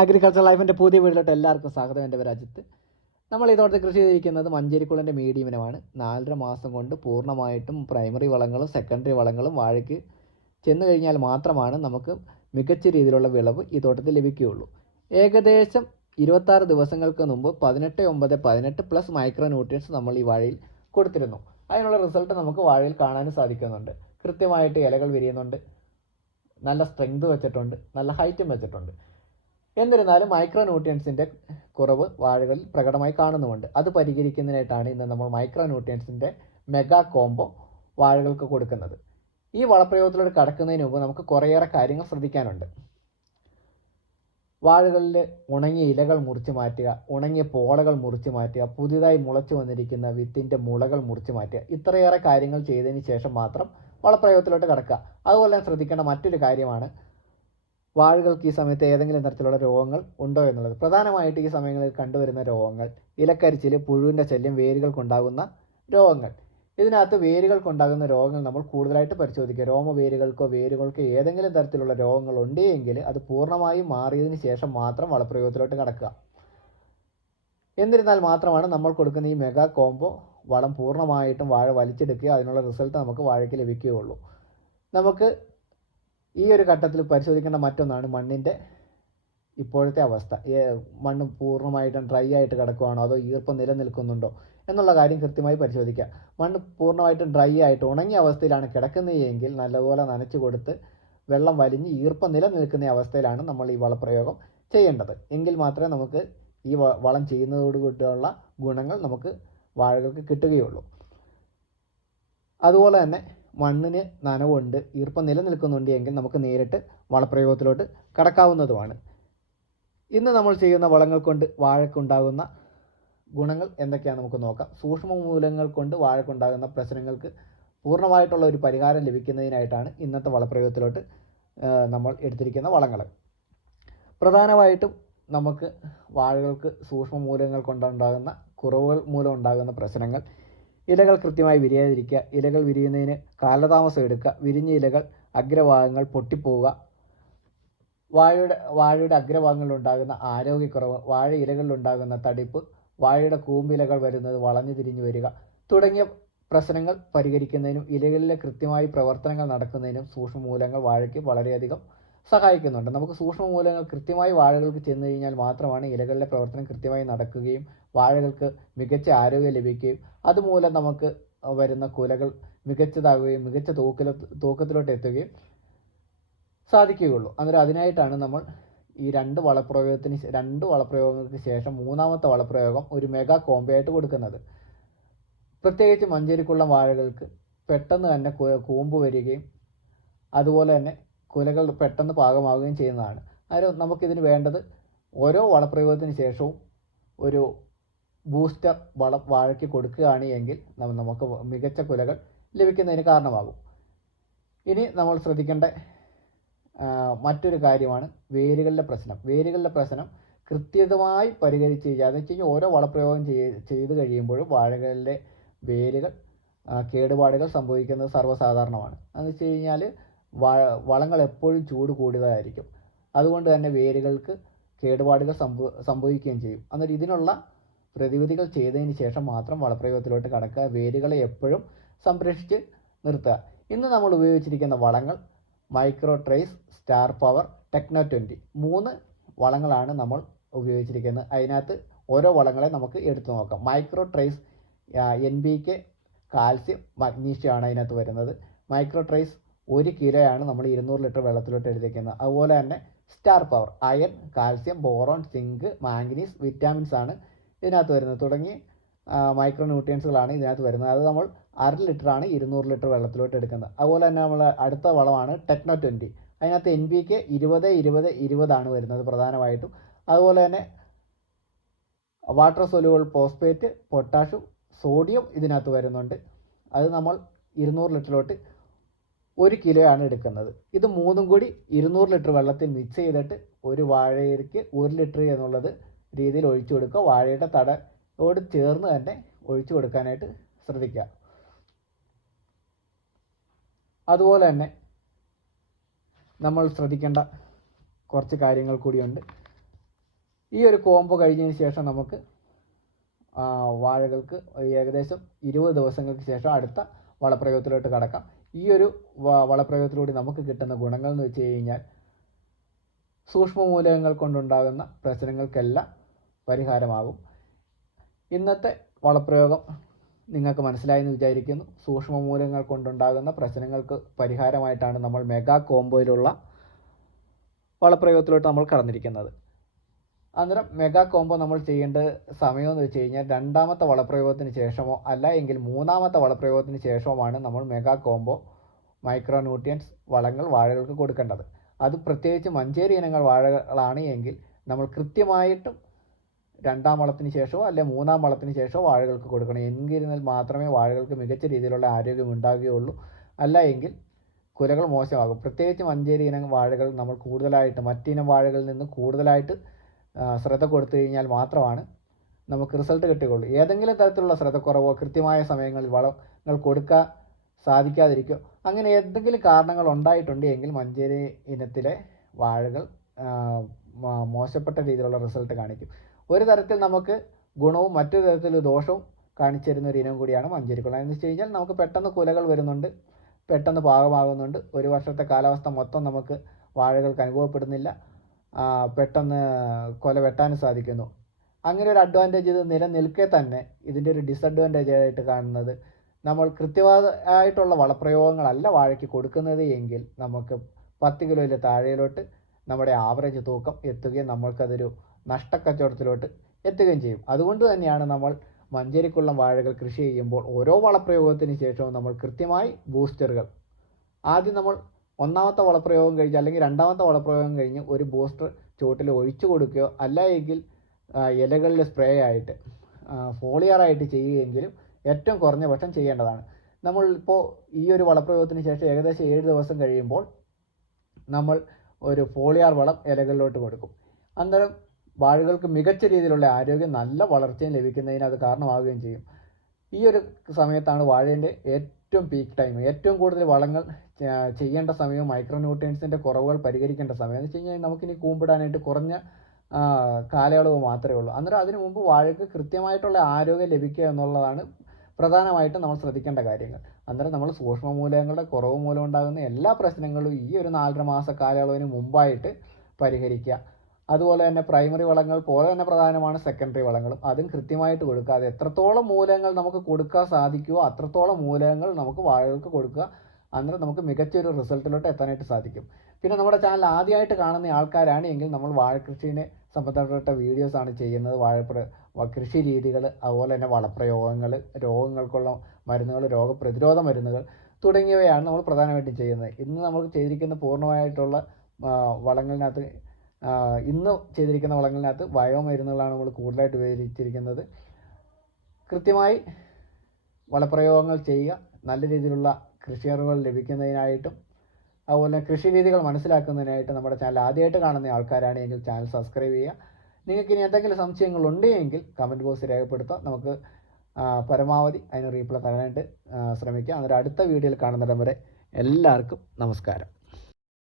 Agriculture ലൈഫിൻ്റെ പുതിയ വീട്ടിലോട്ട് എല്ലാവർക്കും സ്വാഗതം. എൻ്റെ പേര് അജിത്ത്. നമ്മൾ ഇതോടത്ത് കൃഷി ചെയ്തിരിക്കുന്നത് മഞ്ചേരിക്കുളൻ്റെ മീഡിയം ഇനമാണ്. 4.5 മാസം കൊണ്ട് പൂർണ്ണമായിട്ടും പ്രൈമറി വളങ്ങളും സെക്കൻഡറി വളങ്ങളും വാഴയ്ക്ക് ചെന്ന് കഴിഞ്ഞാൽ മാത്രമാണ് നമുക്ക് മികച്ച രീതിയിലുള്ള വിളവ് ഈ തോട്ടത്തിൽ ലഭിക്കുകയുള്ളൂ. ഏകദേശം 26 ദിവസങ്ങൾക്ക് മുമ്പ് 18/9/18 പ്ലസ് മൈക്രോ ന്യൂട്രിയൻസ് നമ്മൾ ഈ വാഴയിൽ കൊടുത്തിരുന്നു. അതിനുള്ള റിസൾട്ട് നമുക്ക് വാഴയിൽ കാണാനും സാധിക്കുന്നുണ്ട്. കൃത്യമായിട്ട് ഇലകൾ വിരിയുന്നുണ്ട്, നല്ല സ്ട്രെങ്ത് വെച്ചിട്ടുണ്ട്, നല്ല ഹൈറ്റും വെച്ചിട്ടുണ്ട്. എന്നിരുന്നാലും മൈക്രോ ന്യൂട്രിയൻസിൻ്റെ കുറവ് വാഴകളിൽ പ്രകടമായി കാണുന്നുമുണ്ട്. അത് പരിഹരിക്കുന്നതിനായിട്ടാണ് ഇന്ന് നമ്മൾ മൈക്രോ ന്യൂട്രിയൻസിൻ്റെ മെഗാ കോംബോ വാഴകൾക്ക് കൊടുക്കുന്നത്. ഈ വളപ്രയോഗത്തിലൂടെ കടക്കുന്നതിന് മുമ്പ് നമുക്ക് കുറേയേറെ കാര്യങ്ങൾ ശ്രദ്ധിക്കാനുണ്ട്. വാഴകളിൽ ഉണങ്ങിയ ഇലകൾ മുറിച്ച് മാറ്റുക, ഉണങ്ങിയ പോളകൾ മുറിച്ച് മാറ്റുക, പുതിയതായി മുളച്ചു വന്നിരിക്കുന്ന വിത്തിൻ്റെ മുളകൾ മുറിച്ച് മാറ്റുക. ഇത്രയേറെ കാര്യങ്ങൾ ചെയ്തതിന് ശേഷം മാത്രം വളപ്രയോഗത്തിലോട്ട് കടക്കുക. അതുപോലെ തന്നെ ശ്രദ്ധിക്കേണ്ട മറ്റൊരു കാര്യമാണ് വാഴകൾക്ക് ഈ സമയത്ത് ഏതെങ്കിലും തരത്തിലുള്ള രോഗങ്ങൾ ഉണ്ടോ എന്നുള്ളത്. പ്രധാനമായിട്ട് ഈ സമയങ്ങളിൽ കണ്ടുവരുന്ന രോഗങ്ങൾ ഇലക്കരിച്ചിൽ, പുഴുവിൻ്റെ ശല്യം, വേരുകൾക്കുണ്ടാകുന്ന രോഗങ്ങൾ. ഇതിനകത്ത് വേരുകൾക്കുണ്ടാകുന്ന രോഗങ്ങൾ നമ്മൾ കൂടുതലായിട്ട് പരിശോധിക്കുക. വേരുകൾക്കോ ഏതെങ്കിലും തരത്തിലുള്ള രോഗങ്ങൾ ഉണ്ടെങ്കിൽ അത് പൂർണ്ണമായും മാറിയതിന് ശേഷം മാത്രം വളപ്രയോഗത്തിലോട്ട് കടക്കുക. എന്നിരുന്നാൽ മാത്രമാണ് നമ്മൾ കൊടുക്കുന്ന ഈ മെഗാ കോംബോ വളം പൂർണ്ണമായിട്ടും വാഴ വലിച്ചെടുക്കുക, അതിനുള്ള റിസൾട്ട് നമുക്ക് വാഴയ്ക്ക് ലഭിക്കുകയുള്ളൂ. നമുക്ക് ഈ ഒരു ഘട്ടത്തിൽ പരിശോധിക്കേണ്ട മറ്റൊന്നാണ് മണ്ണിൻ്റെ ഇപ്പോഴത്തെ അവസ്ഥ. മണ്ണ് പൂർണ്ണമായിട്ടും ഡ്രൈ ആയിട്ട് കിടക്കുകയാണോ അതോ ഈർപ്പം നിലനിൽക്കുന്നുണ്ടോ എന്നുള്ള കാര്യം കൃത്യമായി പരിശോധിക്കുക. മണ്ണ് പൂർണ്ണമായിട്ടും ഡ്രൈ ആയിട്ട് ഉണങ്ങിയ അവസ്ഥയിലാണ് കിടക്കുന്നതെങ്കിൽ നല്ലപോലെ നനച്ചു കൊടുത്ത് വെള്ളം വലിഞ്ഞ് ഈർപ്പം നിലനിൽക്കുന്ന അവസ്ഥയിലാണ് നമ്മൾ ഈ വളപ്രയോഗം ചെയ്യേണ്ടത്. എങ്കിൽ മാത്രമേ നമുക്ക് ഈ വളം ചെയ്യുന്നതോടുകൂടിയുള്ള ഗുണങ്ങൾ നമുക്ക് വാഴകൾക്ക് കിട്ടുകയുള്ളൂ. അതുപോലെ തന്നെ മണ്ണിന് നനവുണ്ട്, ഈർപ്പം നിലനിൽക്കുന്നുണ്ട് എങ്കിൽ നമുക്ക് നേരിട്ട് വളപ്രയോഗത്തിലോട്ട് കടക്കാവുന്നതുമാണ്. ഇന്ന് നമ്മൾ ചെയ്യുന്ന വളങ്ങൾ കൊണ്ട് വാഴക്കുണ്ടാകുന്ന ഗുണങ്ങൾ എന്തൊക്കെയാണെന്ന് നമുക്ക് നോക്കാം. സൂക്ഷ്മ മൂലങ്ങൾ കൊണ്ട് വാഴക്കുണ്ടാകുന്ന പ്രശ്നങ്ങൾക്ക് പൂർണ്ണമായിട്ടുള്ള ഒരു പരിഹാരം ലഭിക്കുന്നതിനായിട്ടാണ് ഇന്നത്തെ വളപ്രയോഗത്തിലോട്ട് നമ്മൾ എടുത്തിരിക്കുന്ന വളങ്ങൾ. പ്രധാനമായിട്ടും നമുക്ക് വാഴകൾക്ക് സൂക്ഷ്മ മൂലങ്ങൾ കൊണ്ടുണ്ടാകുന്ന കുറവുകൾ മൂലം ഉണ്ടാകുന്ന പ്രശ്നങ്ങൾ: ഇലകൾ കൃത്യമായി വിരിയാതിരിക്കുക, ഇലകൾ വിരിയുന്നതിന് കാലതാമസം എടുക്കുക, വിരിഞ്ഞ ഇലകൾ അഗ്രഭാഗങ്ങൾ പൊട്ടിപ്പോവുക, വാഴയുടെ അഗ്രഭാഗങ്ങളിലുണ്ടാകുന്ന ആരോഗ്യക്കുറവ്, വാഴ ഇലകളിലുണ്ടാകുന്ന തടിപ്പ്, വാഴയുടെ കൂമ്പിലകൾ വരുന്നത് വളഞ്ഞു തിരിഞ്ഞു വരിക തുടങ്ങിയ പ്രശ്നങ്ങൾ പരിഹരിക്കുന്നതിനും ഇലകളിലെ കൃത്യമായി പ്രവർത്തനങ്ങൾ നടക്കുന്നതിനും സൂക്ഷ്മമൂലങ്ങൾ വാഴയ്ക്ക് വളരെയധികം സഹായിക്കുന്നുണ്ട്. നമുക്ക് സൂക്ഷ്മമൂലങ്ങൾ കൃത്യമായി വാഴകൾക്ക് ചെന്ന് കഴിഞ്ഞാൽ മാത്രമാണ് ഇലകളിലെ പ്രവർത്തനം കൃത്യമായി നടക്കുകയും വാഴകൾക്ക് മികച്ച ആരോഗ്യം ലഭിക്കുകയും അതുമൂലം നമുക്ക് വരുന്ന കുലകൾ മികച്ചതാകുകയും മികച്ച തൂക്കത്തിലോട്ട് എത്തുകയും സാധിക്കുകയുള്ളൂ. അന്നേരം അതിനായിട്ടാണ് നമ്മൾ ഈ രണ്ട് വളപ്രയോഗങ്ങൾക്ക് ശേഷം മൂന്നാമത്തെ വളപ്രയോഗം ഒരു മെഗാ കോംബോ ആയിട്ട് കൊടുക്കുന്നത്. പ്രത്യേകിച്ച് മഞ്ചേരിക്കുളം വാഴകൾക്ക് പെട്ടെന്ന് തന്നെ കൂമ്പ് വരികയും അതുപോലെ തന്നെ കുലകൾ പെട്ടെന്ന് പാകമാവുകയും ചെയ്യുന്നതാണ്. അന്നേരം നമുക്കിതിന് വേണ്ടത് ഓരോ വളപ്രയോഗത്തിന് ശേഷവും ഒരു ബൂസ്റ്റർ വളം വാഴയ്ക്ക് കൊടുക്കുകയാണ് എങ്കിൽ നമുക്ക് മികച്ച കുലകൾ ലഭിക്കുന്നതിന് കാരണമാകും. ഇനി നമ്മൾ ശ്രദ്ധിക്കേണ്ട മറ്റൊരു കാര്യമാണ് വേരുകളുടെ പ്രശ്നം കൃത്യമായി പരിഹരിച്ച് കഴിഞ്ഞാൽ അതെന്ന് വെച്ച് കഴിഞ്ഞാൽ ഓരോ വളപ്രയോഗം ചെയ്ത് കഴിയുമ്പോഴും വാഴകളിലെ വേരുകൾ കേടുപാടുകൾ സംഭവിക്കുന്നത് സർവ്വസാധാരണമാണ്. അതെന്ന് വെച്ച് കഴിഞ്ഞാൽ വളങ്ങൾ എപ്പോഴും ചൂട് കൂടിയതായിരിക്കും. അതുകൊണ്ട് തന്നെ വേരുകൾക്ക് കേടുപാടുകൾ സംഭവിക്കുകയും ചെയ്യും. അന്നേരം ഇതിനുള്ള പ്രതിവിധികൾ ചെയ്തതിന് ശേഷം മാത്രം വളപ്രയോഗത്തിലോട്ട് കടക്കുക. വേരുകളെ എപ്പോഴും സംരക്ഷിച്ച് നിർത്തുക. ഇന്ന് നമ്മൾ ഉപയോഗിച്ചിരിക്കുന്ന വളങ്ങൾ micro trace, star power, techno 20 3 വളങ്ങളാണ് നമ്മൾ ഉപയോഗിച്ചിരിക്കുന്നത്. അതിനകത്ത് ഓരോ വളങ്ങളെ നമുക്ക് എടുത്തു നോക്കാം. Micro trace NPK, calcium, magnesium ആണ് അതിനകത്ത് വരുന്നത്. മൈക്രോ ട്രേസ് 1 കിലോയാണ് നമ്മൾ 200 ലിറ്റർ വെള്ളത്തിലോട്ട് എടുത്തിരിക്കുന്നത്. അതുപോലെ തന്നെ star power iron, calcium, boron, zinc, manganese, vitamins ആണ് ഇതിനകത്ത് വരുന്നത്. തുടങ്ങി മൈക്രോ ന്യൂട്രിയൻസുകളാണ് ഇതിനകത്ത് വരുന്നത്. അത് നമ്മൾ 1/2 ലിറ്ററാണ് 200 ലിറ്റർ വെള്ളത്തിലോട്ട് എടുക്കുന്നത്. അതുപോലെ തന്നെ നമ്മൾ അടുത്ത വളമാണ് ടെക്നോ 20. അതിനകത്ത് NPK 20-20-20 ആണ് വരുന്നത് പ്രധാനമായിട്ടും. അതുപോലെ തന്നെ water soluble phosphate, potassium, sodium ഇതിനകത്ത് വരുന്നുണ്ട്. അത് നമ്മൾ 200 ലിറ്ററിലോട്ട് 1 കിലോയാണ് എടുക്കുന്നത്. ഇത് മൂന്നും കൂടി 200 ലിറ്റർ വെള്ളത്തിൽ മിക്സ് ചെയ്തിട്ട് ഒരു വാഴയ്ക്ക് 1 ലിറ്റർ എന്നുള്ളത് രീതിയിൽ ഒഴിച്ചു കൊടുക്കുക. വാഴയുടെ തടയോട് ചേർന്ന് തന്നെ ഒഴിച്ചു കൊടുക്കാനായിട്ട് ശ്രദ്ധിക്കുക. അതുപോലെ തന്നെ നമ്മൾ ശ്രദ്ധിക്കേണ്ട കുറച്ച് കാര്യങ്ങൾ കൂടിയുണ്ട്. ഈ ഒരു കോംബോ കഴിഞ്ഞതിന് ശേഷം നമുക്ക് വാഴകൾക്ക് ഏകദേശം 20 ദിവസങ്ങൾക്ക് ശേഷം അടുത്ത വളപ്രയോഗത്തിലോട്ട് കടക്കാം. ഈ ഒരു വളപ്രയോഗത്തിലൂടെ നമുക്ക് കിട്ടുന്ന ഗുണങ്ങൾ എന്ന് വെച്ച് കഴിഞ്ഞാൽ സൂക്ഷ്മ മൂലകങ്ങൾ കൊണ്ടുണ്ടാകുന്ന പ്രശ്നങ്ങൾക്കെല്ലാം പരിഹാരമാകും. ഇന്നത്തെ വളപ്രയോഗം നിങ്ങൾക്ക് മനസ്സിലായെന്ന് വിചാരിക്കുന്നു. സൂക്ഷ്മ മൂലകങ്ങൾ കൊണ്ടുണ്ടാകുന്ന പ്രശ്നങ്ങൾക്ക് പരിഹാരമായിട്ടാണ് നമ്മൾ മെഗാ കോംബോയിലുള്ള വളപ്രയോഗത്തിലോട്ട് നമ്മൾ കടന്നിരിക്കുന്നത്. അന്നേരം മെഗാ കോംബോ നമ്മൾ ചെയ്യേണ്ട സമയമെന്ന് വെച്ച് കഴിഞ്ഞാൽ രണ്ടാമത്തെ വളപ്രയോഗത്തിന് ശേഷമോ അല്ല എങ്കിൽ മൂന്നാമത്തെ വളപ്രയോഗത്തിന് ശേഷവുമാണ് നമ്മൾ മെഗാ കോംബോ മൈക്രോ ന്യൂട്രിയൻസ് വളങ്ങൾ വാഴകൾക്ക് കൊടുക്കേണ്ടത്. അത് പ്രത്യേകിച്ച് മഞ്ചേരി ഇനങ്ങൾ വാഴകളാണ് എങ്കിൽ നമ്മൾ കൃത്യമായിട്ടും രണ്ടാം വളത്തിന് ശേഷമോ അല്ലെ മൂന്നാം വളത്തിന് ശേഷമോ വാഴകൾക്ക് കൊടുക്കണം. എങ്കിൽ മാത്രമേ വാഴകൾക്ക് മികച്ച രീതിയിലുള്ള ആരോഗ്യം ഉണ്ടാകുകയുള്ളൂ. അല്ല എങ്കിൽ കുലകൾ മോശമാകും. പ്രത്യേകിച്ച് മഞ്ചേരി ഇനം വാഴകൾ നമ്മൾ കൂടുതലായിട്ട് മറ്റിനം വാഴകളിൽ നിന്ന് കൂടുതലായിട്ട് ശ്രദ്ധ കൊടുത്തു കഴിഞ്ഞാൽ മാത്രമാണ് നമുക്ക് റിസൾട്ട് കിട്ടുകയുള്ളൂ. ഏതെങ്കിലും തരത്തിലുള്ള ശ്രദ്ധക്കുറവോ കൃത്യമായ സമയങ്ങളിൽ വളങ്ങൾ കൊടുക്കാൻ സാധിക്കാതിരിക്കുകയോ അങ്ങനെ എന്തെങ്കിലും കാരണങ്ങൾ ഉണ്ടായിട്ടുണ്ട് എങ്കിൽ മഞ്ചേരി ഇനത്തിലെ വാഴകൾ മോശപ്പെട്ട രീതിയിലുള്ള റിസൾട്ട് കാണിക്കും. ഒരു തരത്തിൽ നമുക്ക് ഗുണവും മറ്റൊരു തരത്തിൽ ദോഷവും കാണിച്ചു തരുന്ന ഒരു ഇനം കൂടിയാണ് മഞ്ചേരിക്കുല. എന്ന് വെച്ച് കഴിഞ്ഞാൽ നമുക്ക് പെട്ടെന്ന് കുലകൾ വരുന്നുണ്ട്, പെട്ടെന്ന് പാകമാകുന്നുണ്ട്. ഒരു വർഷത്തെ കാലാവസ്ഥ മൊത്തം നമുക്ക് വാഴകൾക്ക് അനുഭവപ്പെടുന്നില്ല, പെട്ടെന്ന് കൊല വെട്ടാനും സാധിക്കുന്നു. അങ്ങനെ ഒരു അഡ്വാൻറ്റേജ് ഇത് നിലനിൽക്കെ തന്നെ ഇതിൻ്റെ ഒരു ഡിസഡ്വാൻറ്റേജ് ആയിട്ട് കാണുന്നത് നമ്മൾ കൃത്യമായിട്ടുള്ള വളപ്രയോഗങ്ങളല്ല വാഴയ്ക്ക് കൊടുക്കുന്നത് എങ്കിൽ നമുക്ക് 10 കിലോയിൽ താഴെയിലോട്ട് നമ്മുടെ ആവറേജ് തൂക്കം എത്തുകയും നമ്മൾക്കതൊരു നഷ്ടക്കച്ചവടത്തിലോട്ട് എത്തുകയും ചെയ്യും. അതുകൊണ്ട് തന്നെയാണ് നമ്മൾ മഞ്ചേരിക്കുള്ള വാഴകൾ കൃഷി ചെയ്യുമ്പോൾ ഓരോ വളപ്രയോഗത്തിന് ശേഷവും നമ്മൾ കൃത്യമായി ബൂസ്റ്ററുകൾ ആദ്യം നമ്മൾ ഒന്നാമത്തെ വളപ്രയോഗം കഴിഞ്ഞ് അല്ലെങ്കിൽ രണ്ടാമത്തെ വളപ്രയോഗം കഴിഞ്ഞ് ഒരു ബൂസ്റ്റർ ചുവട്ടിൽ ഒഴിച്ചു കൊടുക്കുകയോ അല്ല എങ്കിൽ ഇലകളിൽ സ്പ്രേ ആയിട്ട് ഫോളിയറായിട്ട് ചെയ്യുകയെങ്കിലും ഏറ്റവും കുറഞ്ഞ പക്ഷം ചെയ്യേണ്ടതാണ്. നമ്മൾ ഇപ്പോൾ ഈ ഒരു വളപ്രയോഗത്തിന് ശേഷം ഏകദേശം 7 ദിവസം കഴിയുമ്പോൾ നമ്മൾ ഒരു ഫോളിയാർ വളം ഇലകളിലോട്ട് കൊടുക്കും. അന്നേരം വാഴകൾക്ക് മികച്ച രീതിയിലുള്ള ആരോഗ്യം നല്ല വളർച്ചയും ലഭിക്കുന്നതിന് അത് കാരണമാവുകയും ചെയ്യും. ഈ ഒരു സമയത്താണ് വാഴേൻ്റെ ഏറ്റവും പീക്ക് ടൈം, ഏറ്റവും കൂടുതൽ വളങ്ങൾ ചെയ്യേണ്ട സമയവും മൈക്രോ ന്യൂട്രിയൻസിൻ്റെ കുറവുകൾ പരിഹരിക്കേണ്ട സമയം. എന്ന് വെച്ച് കഴിഞ്ഞാൽ നമുക്കിനി കൂമ്പിടാനായിട്ട് കുറഞ്ഞ കാലയളവ് മാത്രമേ ഉള്ളൂ. അന്നേരം അതിനു മുമ്പ് വാഴയ്ക്ക് കൃത്യമായിട്ടുള്ള ആരോഗ്യം ലഭിക്കുക എന്നുള്ളതാണ് പ്രധാനമായിട്ടും നമ്മൾ ശ്രദ്ധിക്കേണ്ട കാര്യങ്ങൾ. അന്നേരം നമ്മൾ സൂക്ഷ്മ മൂലകങ്ങളുടെ കുറവ് മൂലം ഉണ്ടാകുന്ന എല്ലാ പ്രശ്നങ്ങളും ഈ ഒരു 4.5 മാസ കാലയളവിന് മുമ്പായിട്ട് പരിഹരിക്കുക. അതുപോലെ തന്നെ പ്രൈമറി വളങ്ങൾ പോലെ തന്നെ പ്രധാനമാണ് സെക്കൻഡറി വളങ്ങളും. അതും കൃത്യമായിട്ട് കൊടുക്കുക. അത് എത്രത്തോളം മൂലകങ്ങൾ നമുക്ക് കൊടുക്കാൻ സാധിക്കുമോ അത്രത്തോളം മൂലകങ്ങൾ നമുക്ക് വാഴകൾക്ക് കൊടുക്കുക. അന്നേരം നമുക്ക് മികച്ചൊരു റിസൾട്ടിലോട്ട് എത്താനായിട്ട് സാധിക്കും. പിന്നെ നമ്മുടെ ചാനൽ ആദ്യമായിട്ട് കാണുന്ന ആൾക്കാരാണ് എങ്കിൽ നമ്മൾ വാഴക്കൃഷിനെ സംബന്ധപ്പെട്ട വീഡിയോസാണ് ചെയ്യുന്നത്. കൃഷി രീതികൾ, അതുപോലെ തന്നെ വളപ്രയോഗങ്ങൾ, രോഗങ്ങൾക്കുള്ള മരുന്നുകൾ, രോഗപ്രതിരോധ മരുന്നുകൾ തുടങ്ങിയവയാണ് നമ്മൾ പ്രധാനമായിട്ടും ചെയ്യുന്നത്. ഇന്ന് നമ്മൾ ചെയ്തിരിക്കുന്ന പൂർണ്ണമായിട്ടുള്ള വളങ്ങളിനകത്ത് ബയോ മരുന്നുകളാണ് നമ്മൾ കൂടുതലായിട്ട് ഉപയോഗിച്ചിരിക്കുന്നത്. കൃത്യമായി വളപ്രയോഗങ്ങൾ ചെയ്യുക. നല്ല രീതിയിലുള്ള കൃഷി അറിവുകൾ ലഭിക്കുന്നതിനായിട്ടും അതുപോലെ കൃഷി രീതികൾ മനസ്സിലാക്കുന്നതിനായിട്ട് നമ്മുടെ ചാനൽ ആദ്യമായിട്ട് കാണുന്ന ആൾക്കാരാണ് എങ്കിൽ ചാനൽ സബ്സ്ക്രൈബ് ചെയ്യുക. നിങ്ങൾക്ക് ഇനി എന്തെങ്കിലും സംശയങ്ങളുണ്ട് എങ്കിൽ കമൻറ്റ് ബോക്സിൽ രേഖപ്പെടുത്താം. നമുക്ക് പരമാവധി അതിന് റീപ്ലൈ തരാനായിട്ട് ശ്രമിക്കാം. അന്നേരം അടുത്ത വീഡിയോയിൽ കാണുന്നിടം വരെ എല്ലാവർക്കും നമസ്കാരം.